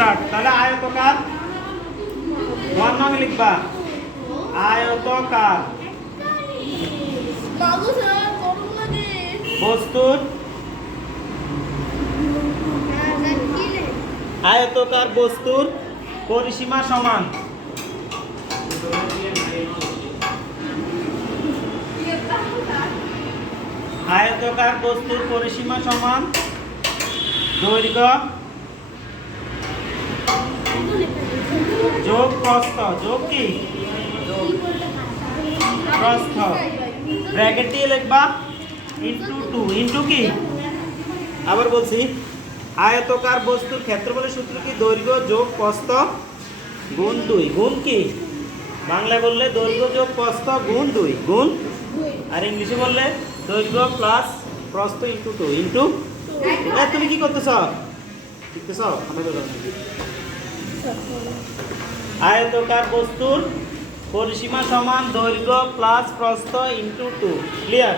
Start. তাহলে আয়তকার 1 নং লিখবা। আয়তকার বস্তুর আয়তকার বস্তুর পরিসীমা সমান। আয়তকার বস্তুর পরিসীমা সমান দৈর্ঘ্য যোগ প্রস্থ। যোগ কি? প্রস্থ। ব্র্যাকেট দিয়ে লিখবা ইনটু 2 ইনটু কি? আবার বলছি, আয়তকার বস্তুর ক্ষেত্রফলের সূত্র কি? দৈর্ঘ্য যোগ প্রস্থ গুণ 2 গুণ কি? বাংলায় বললে দৈর্ঘ্য যোগ প্রস্থ গুণ 2 গুণ, আর ইংলিশে বললে দৈর্ঘ্য প্লাস প্রস্থ ইনটু 2 ইনটু। তুমি কি করতেছ? লিখতেছ? আয়তকার বস্তুর পরিসীমা সমান দৈর্ঘ্য প্লাস প্রস্থ ইনটু 2। ক্লিয়ার?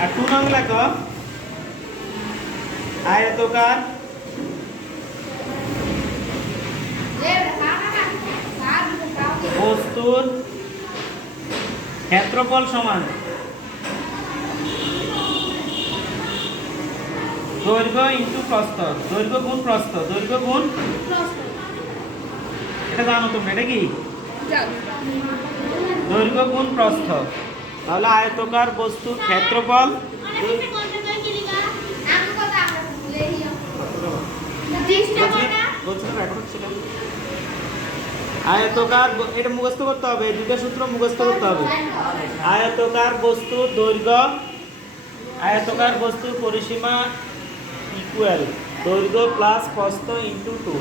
আর 2 নং লেখো। আয়তকার বস্তুর ক্ষেত্রফল সমান দৈর্ঘ্য ইনটু প্রস্থ। দৈর্ঘ্য গুণ প্রস্থ। দৈর্ঘ্য গুণ, এটা জানো তোমরা, এটা কি? দৈর্ঘ্য গুণ প্রস্থ। তাহলে আয়তকার বস্তুর ক্ষেত্রফল আয়তকার, এটা মুখস্থ করতে হবে, দুটো সূত্র মুখস্থ করতে হবে। আয়তকার বস্তুর দৈর্ঘ্য, আয়তকার বস্তুর পরিসীমা ইকুয়াল দৈর্ঘ্য প্লাস প্রস্থ ইনটু 2।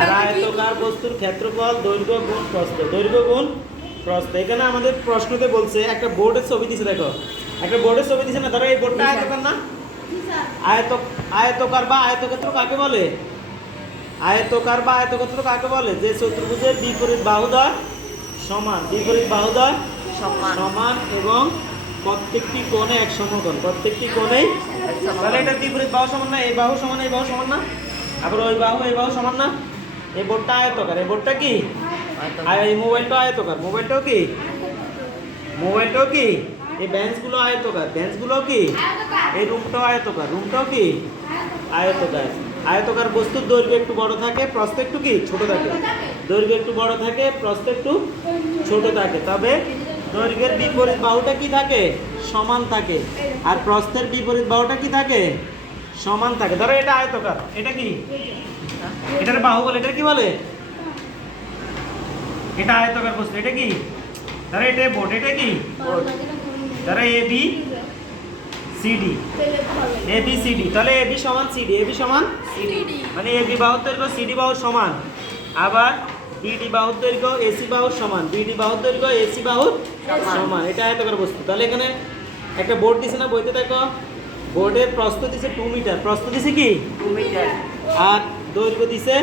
আর আয়তকার বস্তুর ক্ষেত্রফল দৈর্ঘ্য গুণ প্রস্থ। দৈর্ঘ্য গুণ প্রস্থ। এখানে আমাদের প্রশ্নতে বলছে, একটা বোর্ডের ছবি দিছে, দেখো একটা বোর্ডের ছবি দিছে না? ধরো এই বোর্ডটা আয়তকার না? আয়তকার বা আয়তক্ষেত্র কাকে বলে? আয়তকার বা আয়তক্ষেত্র কাকে বলে? যে চতুর্ভুজের বিপরীত বাহুদ্বয় সমান, বিপরীত বাহুদ্বয় সমান এবং প্রত্যেকটি কোণে এক সমকোণ। প্রত্যেকটি কোণেই, তাহলে এটা বিপরীত বাহু সমান না? এই বাহু সমান এই বাহু সমান না? আবার ওই বাহু এই বাহু সমান না? এই বোর্ডটা আয়তকার। এই বোর্ডটা কি? আর এই মোবাইলটা আয়তকার। মোবাইলটাও কি? মোবাইলটাও কি? এই বেঞ্চগুলো আয়তকার। বেঞ্চগুলো কি? এই রুমটাও আয়তকার। রুমটাও কি? আয়তকার। আয়তকার বস্তুর দৈর্ঘ্য একটু বড় থাকে, প্রস্থ একটু কি? ছোট থাকে। দৈর্ঘ্য একটু বড় থাকে, প্রস্থ একটু ছোট থাকে। তবে দৈর্ঘ্যের বিপরীত বাহুটা কি থাকে? সমান থাকে। আর প্রস্থের বিপরীত বাহুটা কি থাকে? সমান থাকে। ধরো এটা আয়তকার, এটা কি? এটার বাহু বলে। এটা কি বলে? এটা আয়তকার বস্তু। এটা কি? ধরো এটা বোর্ড। এটা কি? ধরো A B C D. A B C D. তাহলে এ বি সমান সি ডি। এ বি সমান সিডি, মানে এ বি বাহুর দৈর্ঘ্য সিডি বাহুর সমান। আবার বিডি বাহুর দৈর্ঘ্য এসি বাহুর সমান। বিডি বাহুর দৈর্ঘ্য এসি বাহুর সমান। এটা আয়তকার বস্তু। তাহলে এখানে একটা বোর্ড দিছে না? বইতে দেখো, বোর্ডের প্রস্থ দিছে 2 মিটার। প্রস্থ দিছে কি? 2 মিটার। আর দৈর্ঘ্য দিছে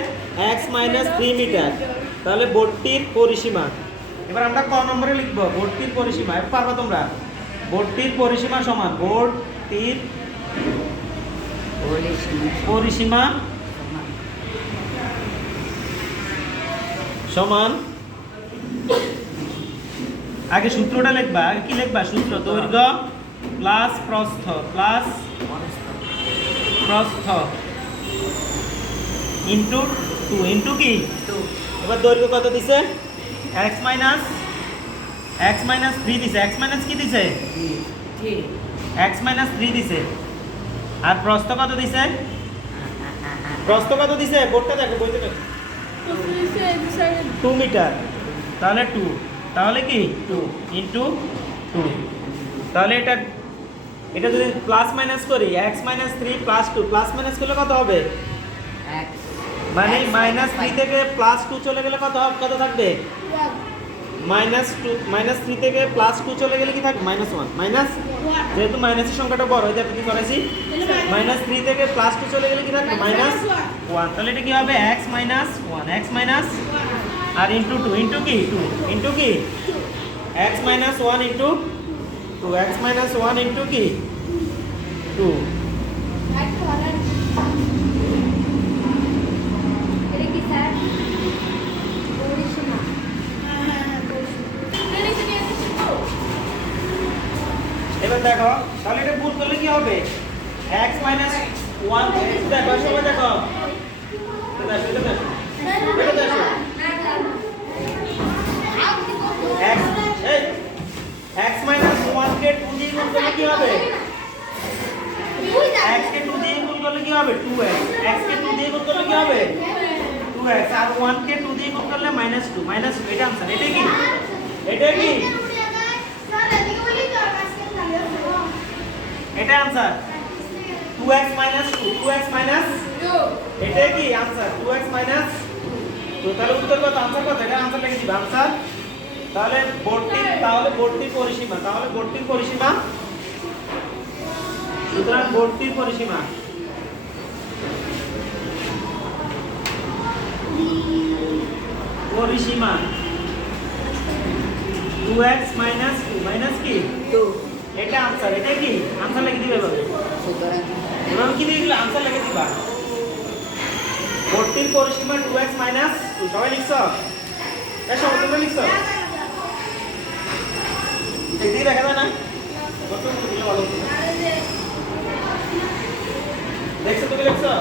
x - 3 মিটার। তাহলে বোর্ডটির পরিসীমা, এবার আমরা ক নম্বরে লিখব? বোর্ডটির পরিসীমা। এবার পারবা তোমরা? বোর্ডটির পরিসীমা সমান, বোর্ডটির পরিসীমা সমান, আগে সূত্রটা লিখবা। আগে কি লিখবা? সূত্র দৈর্ঘ্য প্লাস প্রস্থ প্লাস প্রস্থ ইনটু 2 ইনটু কি? 2। এবার দৈর্ঘ্য কত দিছে? x - 3 দিছে। x - কি দিছে? 3। x - 3 দিছে। আর প্রস্থ কত দিছে? প্রস্থ কত দিছে? বোর্ডটা দেখো, বইতে দেখো। 2 মিটার। তাহলে 2, তাহলে কি? 2 ইনটু 2। তাহলে এটা যদি প্লাস মাইনাস করি, x - 3 প্লাস 2, প্লাস মাইনাস করলে কত হবে? মানে -3 থেকে +2 চলে গেলে কত থাকবে? -3 থেকে +2 চলে গেলে কি থাকবে? -1। মাইনাস, যেহেতু মাইনাসের সংখ্যাটা বড়, এটা কি করেছি? -3 থেকে +2 চলে গেলে কি থাকবে? -1। তাহলে এটা কি হবে? x - 1, x - আর ইনটু 2 ইনটু কি? 2 ইনটু কি? x - 1 ইনটু 2, x - 1 ইনটু কি? 2। দেখো তাহলে এটা গুণ করলে কি হবে x - 1 দেখো সবাই দেখো এটা দেখো x এই x - 1 কে 2 দিয়ে গুণ করলে কি হবে x কে 2 দিয়ে গুণ করলে কি হবে 2x x কে 2 দিয়ে গুণ করলে কি হবে 2x আর 1 কে 2 দিয়ে গুণ করলে -2 এটা आंसर এটা কি এটা आंसर 2x - 2 এটা কি आंसर 2x - তো তাহলে উত্তর কত आंसर কত এটা आंसर লিখে দিবা आंसर তাহলে বর্তির পরিসীমা সুতরাং বর্তির পরিসীমা 2x - 2 কি 2 এটা आंसर এটা কি आंसर লিখে দিবে এভাবে এভাবে কি লিখলে आंसर লিখে দিবা বর্তির পরিসীমা 2x - 2 সবাই লিখছো এটা সবাই তোমরা লিখছো এদিকে দেখা যায় না কত দিলে ভালো হতো দেখছো তুমি লিখছো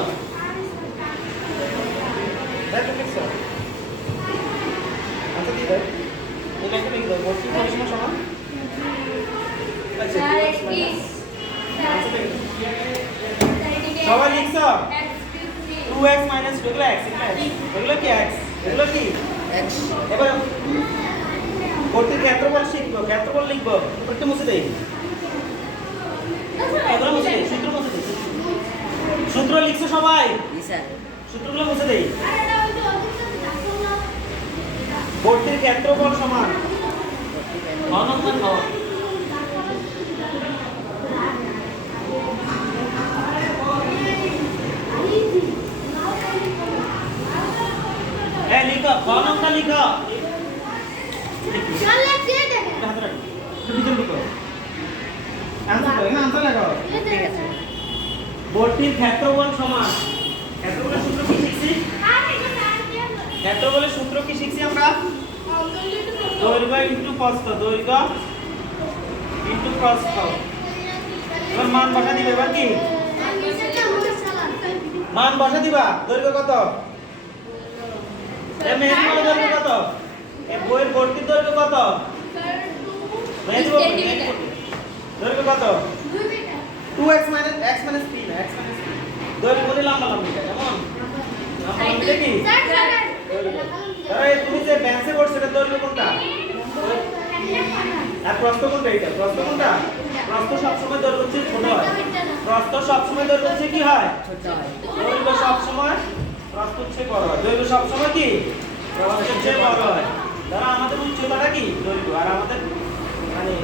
দেখো লিখছো আচ্ছা দি দাও এই লেখা লিখে দাও বর্তির পরিসীমা সমান আচ্ছা সবাই লিখছো 2x - 2 এগুলো কি x এগুলো কি x এবার বর্তির ক্ষেত্রফল লিখবো একটু মুছে দেই এগুলো মুছে দেই সূত্র লিখছো সবাই স্যার সূত্রগুলো মুছে দেই বর্তির ক্ষেত্রফল সমান অনন্তন হওয়া লিখো ঘনকটা লিখো বর্তির ক্ষেত্রফল সমান ক্ষেত্রফলের সূত্র কি শিখছি ক্ষেত্রফলের সূত্র কি শিখছি আমরা দৈর্ঘ্য ইনটু প্রস্থ এবার মান বসা দিবে এবার কি মান বসা দিবা দৈর্ঘ্য কত এ মেহেদি বলো দৈর্ঘ্য কত এ বইয়ের বর্তির দৈর্ঘ্য কত মেহেদি বলো দৈর্ঘ্য কত 2x - x - 3 না x - 3 দৈর্ঘ্য বলে লম্বা এটা কেমন লম্বা এটা কি আরে তুমি যে বেঞ্চে বসছো এটা দৈর্ঘ্য কোনটা আর প্রস্থ কোনটা এটা প্রস্থ সব সময় দৈর্ঘ্য চেয়ে ছোট হয় প্রস্থ সব সময় দৈর্ঘ্য চেয়ে কি হয় ছোট হয় দৈর্ঘ্য সব সময় প্রস্থ চেয়ে বড় হয় দৈর্ঘ্য সব সময় কি প্রস্থ চেয়ে বড় হয় ধরো আমাদের উচ্চতাটা কি দৈর্ঘ্য আর আমাদের মানে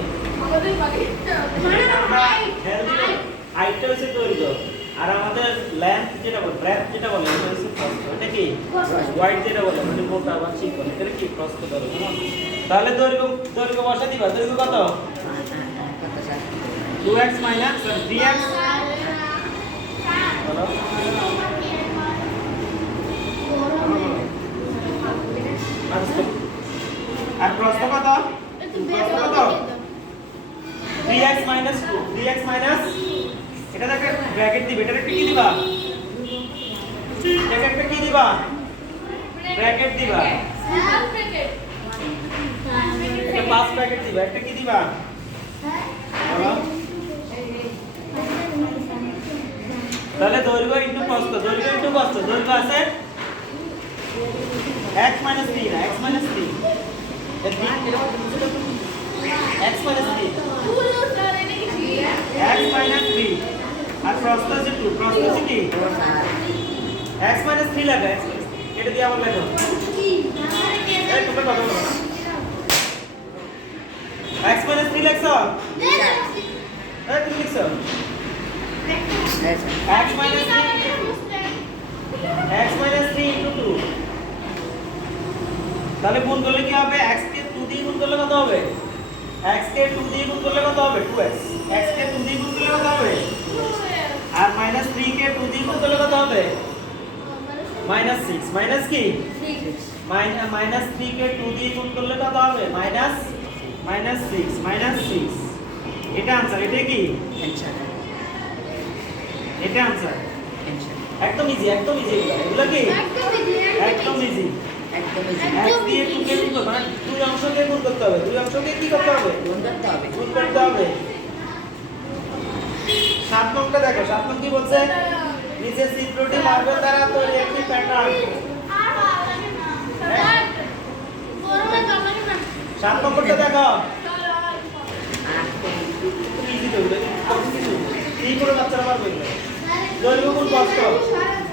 হাইটটা হচ্ছে দৈর্ঘ্য আর আমাদের লেন্থ যেটা বলে ব্রেথ যেটা বলে এটা হচ্ছে প্রস্থ এটা কি ওয়াইড যেটা বলে মানে মোটা বা চিকন এটা কি প্রস্থ দৈর্ঘ্য তাহলে দৈর্ঘ্য বসা দিবা দৈর্ঘ্য কত কত স্যার 2x - 3x বলো আর প্রস্থ কত 3x - 2 এটা একটা ব্র্যাকেট দিবে এটা একটা কি দিবা এটা একটা কি দিবা ব্র্যাকেট দিবা এটা পাঁচ ব্র্যাকেট দিবা একটা কি দিবা বলো তাহলে দৈর্ঘ্য ইনটু প্রস্থ দৈর্ঘ্য আছে x - 3 না x - 3 x - 3 x - 3 আর প্রস্থ আছে 2 প্রস্থ আছে কি x - 3 লাগা x এটা দিয়ে আবার লাগো এই তোমরা কথা বলো x - 3 লিখছো এই তুমি লিখছো x - 3 into 2 তাহলে গুণ করলে কি হবে x কে 2 দিয়ে গুণ করলে কত হবে x কে 2 দিয়ে গুণ করলে কত হবে 2x x কে 2 দিয়ে গুণ করলে কত হবে আর -3 কে 2 দিয়ে গুণ করলে কত হবে -6 মাইনাস কি -3 কে 2 দিয়ে গুণ করলে কত হবে -6 -6 এটা आंसर এটা কি অ্যানসার এটা आंसर অ্যানসার একদম ইজি এগুলো কি একদম ইজি একদম ইজি এক দিয়ে টুকে গুণ করবে মানে দুই অংশ দিয়ে গুণ করতে হবে দুই অংশকে কি করতে হবে গুণ করতে হবে গুণ করতে হবে 7 নম্বরটা দেখো 7 নম্বর কি বলছে নিচে চিত্রটি মার্বেল দ্বারা তৈরি একটি প্যাটার্ন 7 নম্বরটা দেখো তুমি ইজি তো এগুলো কি করে বাচ্চারা পারবে এগুলো দৈর্ঘ্য গুণ প্রস্থ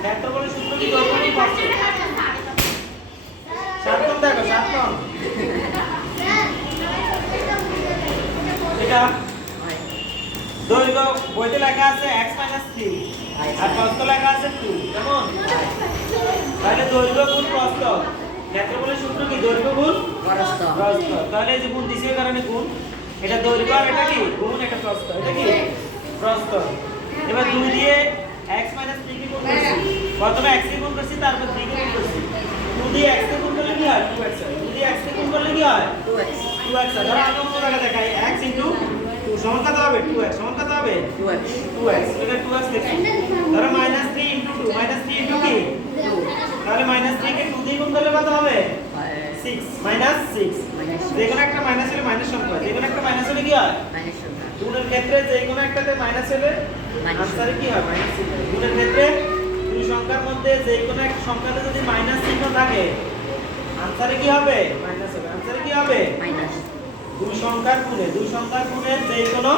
ভেক্টর বলে সূত্র কি দৈর্ঘ্য গুণ প্রস্থ 7 নম্বর দেখো 7 নম্বর এটা দৈর্ঘ্য বইতে লেখা আছে x 3 আর প্রস্থ লেখা আছে 2 কেমন তাহলে দৈর্ঘ্য গুণ প্রস্থ ভেক্টর বলে সূত্র কি দৈর্ঘ্য গুণ প্রস্থ প্রস্থ তাহলে এই যে গুণ দিছি এর কারণে গুণ এটা দৈর্ঘ্য আর এটা কি গুণ এটা প্রস্থ এটা কি প্রস্থ এবার 2 দিয়ে x 3 কে গুণ করছি প্রথমে x কে গুণ করছি তারপর 3 কে গুণ করছি 2 দিয়ে x কে গুণ করলে কি হয় 2x 2 দিয়ে x কে গুণ করলে কি হয় 2x 2x ধরো আমি অন্য জায়গায় দেখাই x 2 সমান কত হবে 2x সমান কত হবে 2x 2x এটা 2x লিখছি ধরো -3 2 -3 কি 2 তাহলে -3 কে 2 দিয়ে গুণ করলে কত হবে 6 -6 যেকোনো একটা মাইনাস হলে মাইনাস সংখ্যা যেকোনো একটা মাইনাস হলে কি হয় মাইনাস সংখ্যা গুণের ক্ষেত্রে যেকোনো একটাতে মাইনাস হলে আনসারে কি হয় মাইনাস চিহ্ন গুণের ক্ষেত্রে দুই সংখ্যার মধ্যে যেকোনো একটা সংখ্যাতে যদি মাইনাস চিহ্ন থাকে আনসারে কি হবে মাইনাস হবে আনসারে কি হবে মাইনাস দুই সংখ্যার গুণে যেকোনো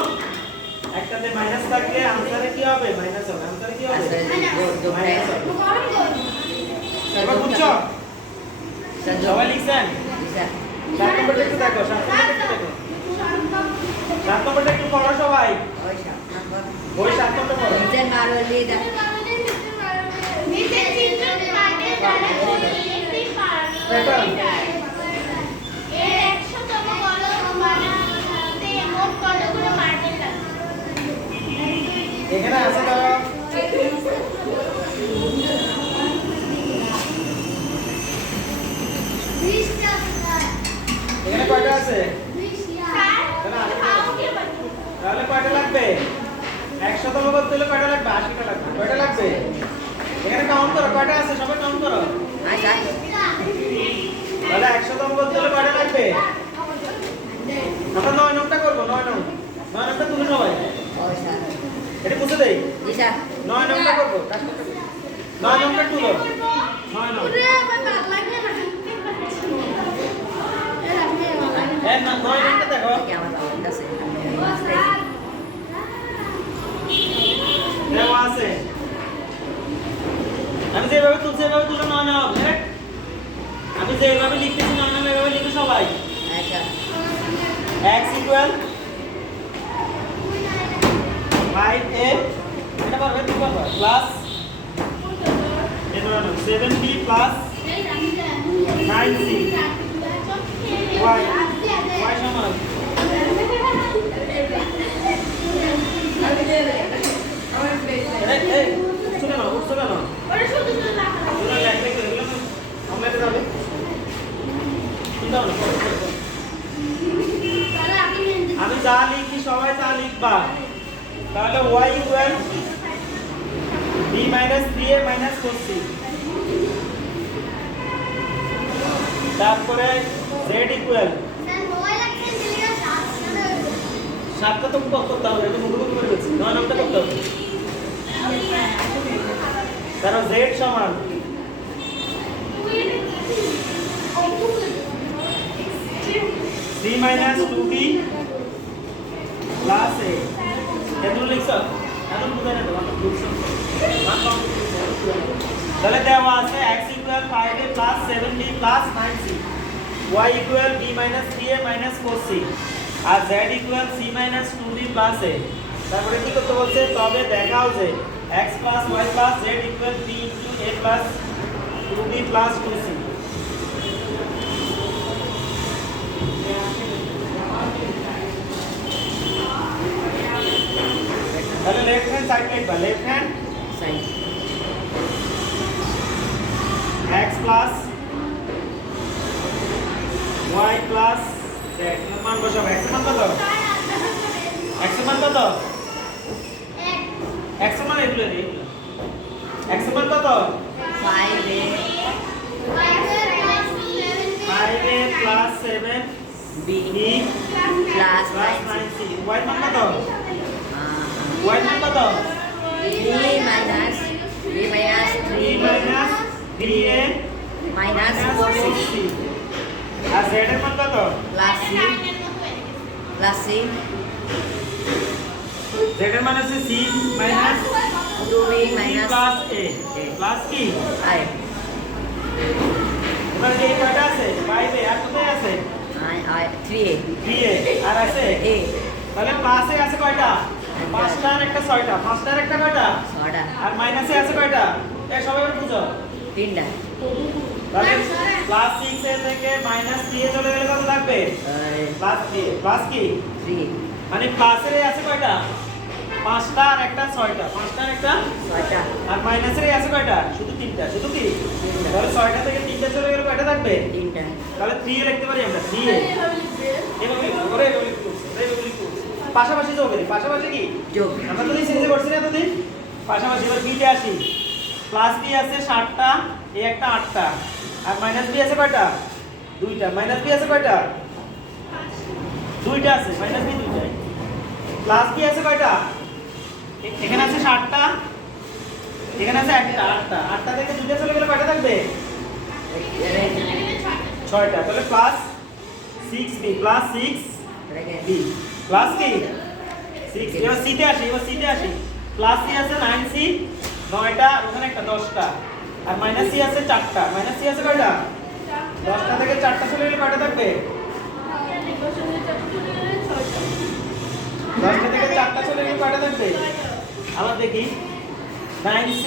একটাতে মাইনাস থাকলে আনসারে কি হবে মাইনাস হবে আনসারে কি হবে মাইনাস হবে এবার বুঝছো সবাই লিখছেন 7 নম্বরটা একটু দেখো 7 নম্বরটা একটু দেখো 7 নম্বরটা একটু পড়ো সবাই ওই 7 নম্বরটা পড়ো নিচের মারলি দা এখানে আছে ধরো এখানে কয়টা আছে তাহলে কয়টা লাগবে 100 তম করতে হলে কয়টা লাগবে 80টা লাগবে কয়টা লাগবে এখানে কাউন্ট করো কয়টা আছে সবাই কাউন্ট করো আচ্ছা তাহলে 100 তম করতে হলে কয়টা লাগবে আমরা 9 নম্বরটা করব 9 নম্বরটা তুলে সবাই ওই স্যার এটা মুছে দেই দিশা 9 নম্বরটা করব 9 নম্বরটা তুলো 9 নম্বর এর না 9 নম্বরটা দেখো কি আমার বাবার কাছে দেওয়া আছে আমি যেভাবে তুলছি এভাবে তুলে 9 নাও আমি যেভাবে লিখতেছি 9 নাও এভাবে লিখো সবাই আচ্ছা x equal 5a এটা পারবে তুমি পারবে প্লাস এবার 7b প্লাস 9c y সমান এই উঠছো কেন ওরা লেখলে করে দিলাম আমরা এটা যাবে চিন্তা না আমি যা লিখি সবাই তা লিখবা তাহলে y equal b - 3a - 4c তারপরে z ইকুয়াল 7টা তো করতে হবে এটা মুখে করে দিচ্ছি 9 নম্বরটা করতে হবে তাহলে z সমান c - 2b প্লাস a এত লিখছো এখন বুঝাই না তোমার বুঝছো তাহলে দেওয়া আছে x equal 5a plus 7b plus 9c y equal b - 3a - 4c আর z equal c - 2b plus a তারপরে কি করতে বলছে তবে দেখাও যে x plus y plus z equal b a plus 2b plus 2c তাহলে লেফট হ্যান্ড সাইড লিখবা left hand side x plus y plus z মান বসাবো x এর মান কত x এর মান কত x এর মান এগুলো নেই x এর মান কত 5a 5a plus 7 b b plus plus 9c 9c y এর মান কত y এর মান কত b minus 3 3 minus 3a minus minus 4c 4c আর z এর মান কত plus c z এর মান আছে c minus 2b 3 minus plus a plus কি I এবার যে কয়টা আছে 5a আর কোথায় আছে 3a 3a আর আছে a তাহলে প্লাসে আছে কয়টা পাঁচটা আর একটা ছয়টা পাঁচটা আর একটা কয়টা soda আর মাইনাসে আছে কয়টা এক সবাই এবার বুঝো 3 তাহলে প্লাস 6 এ থেকে মাইনাস 3 এ চলে গেলে কত থাকবে প্লাস 3 প্লাস কি 3 মানে প্লাসের আছে কয়টা পাঁচটা আর একটা ছয়টা পাঁচটা আর একটা soda আর মাইনাসের আছে কয়টা শুধু তিনটা শুধু কি তাহলে ছয়টা থেকে তিনটা চলে গেলে কয়টা থাকবে 3 তাহলে 3 এ লিখতে পারি আমরা 3 এ এভাবে করে এভাবে লিখতে পাশাপাশি যোগ করি পাশাপাশি কি যোগ আমরা তো সিরিজে করছি না এতদিন পাশাপাশি এবার বিতে আসি প্লাস বি আছে 7টা এ একটা 8টা আর মাইনাস বি আছে কয়টা দুইটা মাইনাস বি আছে কয়টা দুইটা আছে মাইনাস বি দুইটাই প্লাস বি আছে কয়টা এখানে আছে 7টা এখানে আছে একটা 8টা 8টা থেকে দুইটা চলে গেলে কয়টা থাকবে 6টা তাহলে plus 6b plus 6b plus কি 6 এবার সি তে আসি প্লাস সি আছে 9c 9টা ওখানে একটা 10টা আর মাইনাস সি আছে 4টা মাইনাস সি আছে কয়টা 10টা থেকে 4টা চলে গেলে কয়টা থাকবে 10টা থেকে 4টা চলে গেলে কয়টা থাকবে আবার দেখি 9c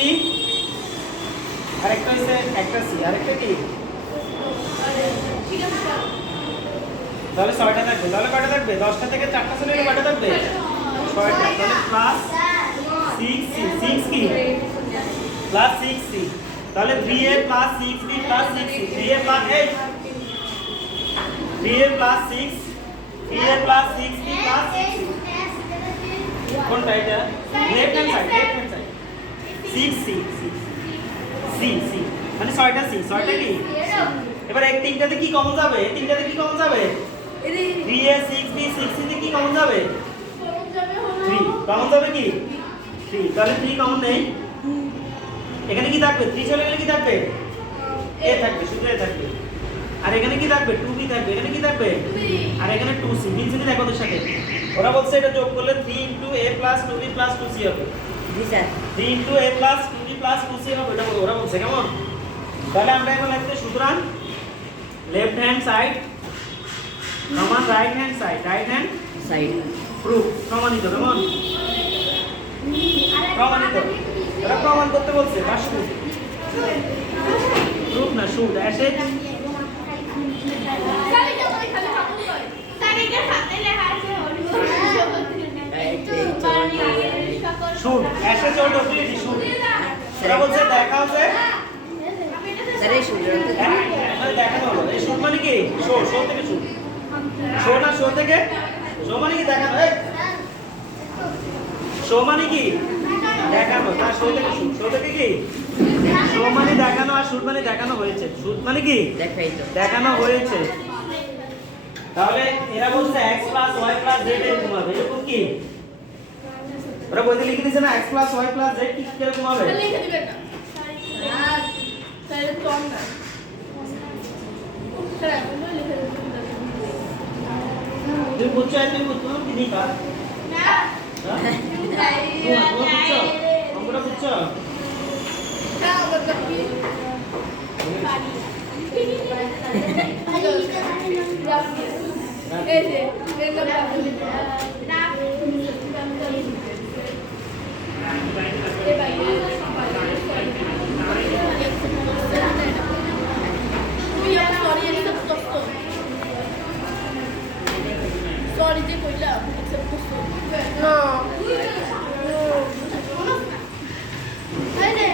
আর একটা হইছে একটা সি আর একটা কি তাহলে 6টা থাকবে তাহলে কয়টা থাকবে 10টা থেকে 4টা চলে গেলে কয়টা থাকবে 6টা তাহলে প্লাস 6c 6 কি প্লাস 6c তাহলে 3a plus 6b plus 6c 3a plus 8 3a plus 6 3a plus 6b plus 6c কোনটা এটা left hand side 6c c c মানে 6টা c 6টা কি এবার এক তিনটাতে কি কমন যাবে তিনটাতে কি কমন যাবে 3a 6b 6c তে কি কমন যাবে 3 কমন যাবে কি 3 তাহলে 3 কমন নেই এখানে কি থাকবে 3 চলে গেলে কি থাকবে a থাকবে শুধু a থাকবে আর এখানে কি থাকবে 2b থাকবে এখানে কি থাকবে আর এখানে 2c মিলছে কি দেখো ওদের সাথে ওরা বলছে এটা যোগ করলে 3 a 2b 2c হবে জি স্যার 3 a 2b 2c হবে এটা ওরা বলছে কেমন তাহলে আমরা এখন লিখতে সুতরাং লেফট হ্যান্ড সাইড সমান রাইট হ্যান্ড সাইড প্রুফ প্রমাণিত কেমন প্রমাণিত এরা প্রমাণ করতে বলছে বা শুট প্রুফ না শুট অ্যাসে শুট অ্যাসে চল ডব্লিউটি শুট এরা বলছে দেখা হচ্ছে স্যার এই শুরু মানে দেখানো হলো এই শুট মানে কি শো থেকে শুট শো থেকে শো মানে কি দেখানো এই শো মানে কি দেখানো তার শো থেকে কি শো মানে দেখানো আর শুট মানে দেখানো হয়েছে শুট মানে কি দেখাই তো দেখানো হয়েছে তাহলে এরা বলছে x y z এরকম হবে এরকম কি ওরা বইতে লিখে দিয়েছে না x y z কি কিরকম হবে লিখে দিবেন না স্যার তো না স্যার আপনি লিখে দিবেন তুমি বুঝছো তুমি বুঝছো কি নেই কা না বুঝছো আমরা বুঝছো তাও मतलब কি এই যে এরকম Sorry, dia kau accept kusuk. No. Ada.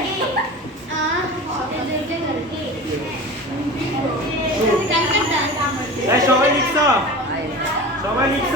এই সবাই লিখছো সবাই লিখছো